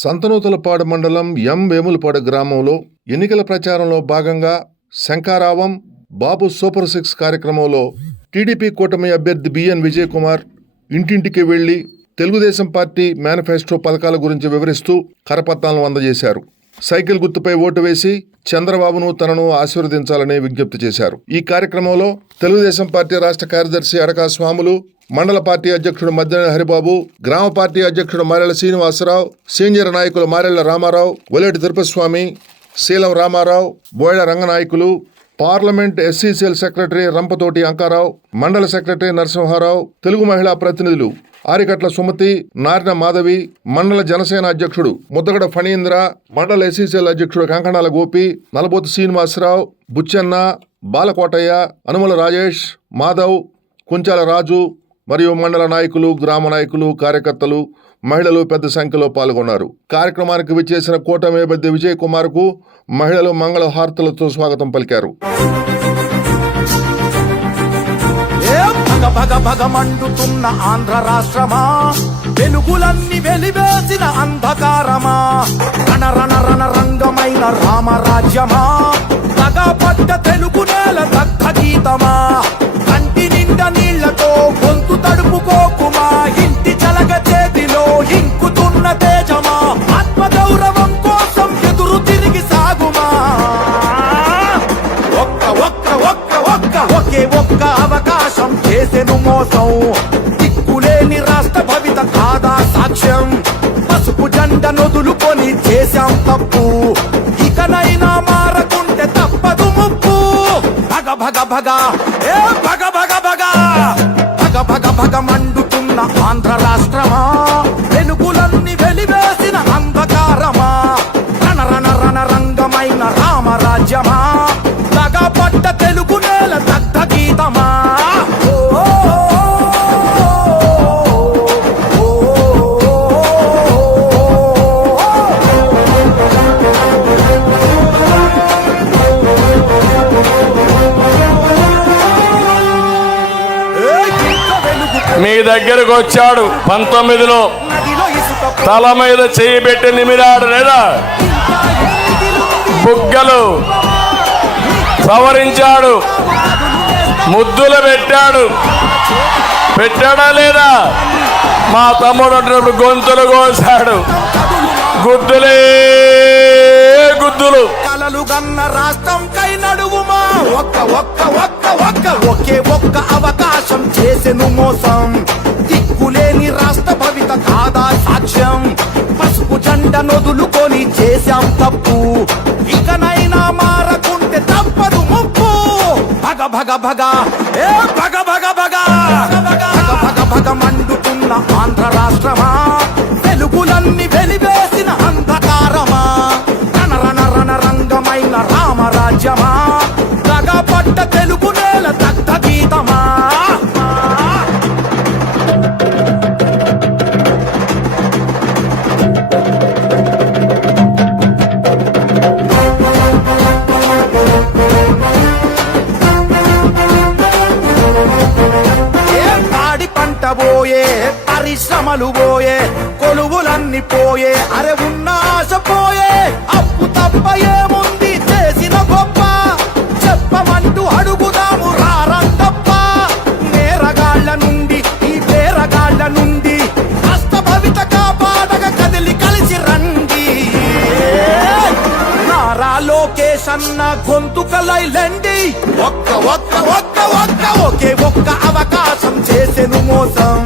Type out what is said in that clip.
సంతనూతలపాడు మండలం ఎం వేములపాడు గ్రామంలో ఎన్నికల ప్రచారంలో భాగంగా శంకారావం బాబు సూపర్ సిక్స్ కార్యక్రమంలో టీడీపీ కూటమి అభ్యర్థి బిఎన్ విజయ్ కుమార్ ఇంటింటికి వెళ్ళి తెలుగుదేశం పార్టీ మేనిఫెస్టో పథకాల గురించి వివరిస్తూ కరపత్రాలను అందజేశారు. సైకిల్ గుర్తుపై ఓటు వేసి చంద్రబాబును తనను ఆశీర్వదించాలని విజ్ఞప్తి చేశారు. ఈ కార్యక్రమంలో తెలుగుదేశం పార్టీ రాష్ట్ర కార్యదర్శి అడకా స్వాములు మండల పార్టీ అధ్యక్షుడు మద్దెన హరిబాబు గ్రామ పార్టీ అధ్యక్షుడు మారెళ్ళ శ్రీనివాసరావు సీనియర్ నాయకులు Marella Ramarao Oleti Tirupaswamy Seelam Ramarao Boyada Ranganayakulu parliament SCCL secretary Rampathoti Ankarao మండల సెక్రటరీ నరసింహారావు తెలుగు మహిళా ప్రతినిధులు ఆరికట్ల సుమతి నారిన మాధవి మండల జనసేన అధ్యక్షుడు ముద్దగడ ఫణీంద్ర మండల ఎస్సీసీఎల్ అధ్యక్షుడు కంకణాల గోపి నలబోతు శ్రీనివాసరావు బుచ్చన్న బాలకోటయ్య అనుమల రాజేష్ మాధవ్ కుంచాల రాజు మరియు మండల నాయకులు గ్రామ నాయకులు కార్యకర్తలు మహిళలు పెద్ద సంఖ్యలో పాల్గొన్నారు. కార్యక్రమానికి విచ్చేసిన కూటమి అభ్యర్థి విజయ్ కుమార్కు మహిళలు మంగళ హారతులతో స్వాగతం పలికారు. భగ భగ మండుతున్న ఆంధ్ర రాష్ట్రమా? వెలుగులన్నీ వెలివేసిన అంధకారమా? రణ రణ రణ రంగమైన రామరాజ్యమా? పడ్డ తెలుగు నేల దగ్ధ గీతమా? కోసం దిక్కులేని రాష్ట్ర భవిత కాదా సాక్ష్యం. పసుపు జండ నొదులుకొని చేశాం తప్పు. ఇకనైనా మారకుంటే తప్పదు ముప్పు. భగ భగ భగ. ఏ భగ భగ భగ. భగ భగ భగ మండుతున్న ఆంధ్ర రాష్ట్రమా? మీ దగ్గరకు వచ్చాడు పంతొమ్మిదిలో. తల మీద చేయి పెట్టి నిమిరాడు లేదా? బుగ్గలు సవరించాడు. ముద్దులు పెట్టాడు. పెట్టాడా లేదా? మా తమ్ముడు అంటున్నప్పుడు గొంతులు కోసాడు. గుద్దులే గుద్దులు. కలలు గన్న రాష్ట్రం కై నడువుమా? ఒక్క ఒక్క ఒక్క ఒక్క ఒకే ఒక్క అవకాశం చేసెను మోసం. దిక్కులేని రాష్ట్ర భవిత కాదా సాక్ష్యం. పసుపు జెండ నొదులుకొని చేశాం తప్పు. ఇకనైనా మారకుంటే తప్పదు ముప్పు. భగ భగ భగ. ఏ భగ భగ భగ భగ పాడి పోయే పరిశ్రమలు పోయే కొలువులన్నీ పోయే అరే ఉన్నాస పోయే. సన్న గొంతుకలైలండి ఒక్క ఒక్క ఒక్క ఒక్క ఒకే ఒక్క అవకాశం చేసెను మోసం.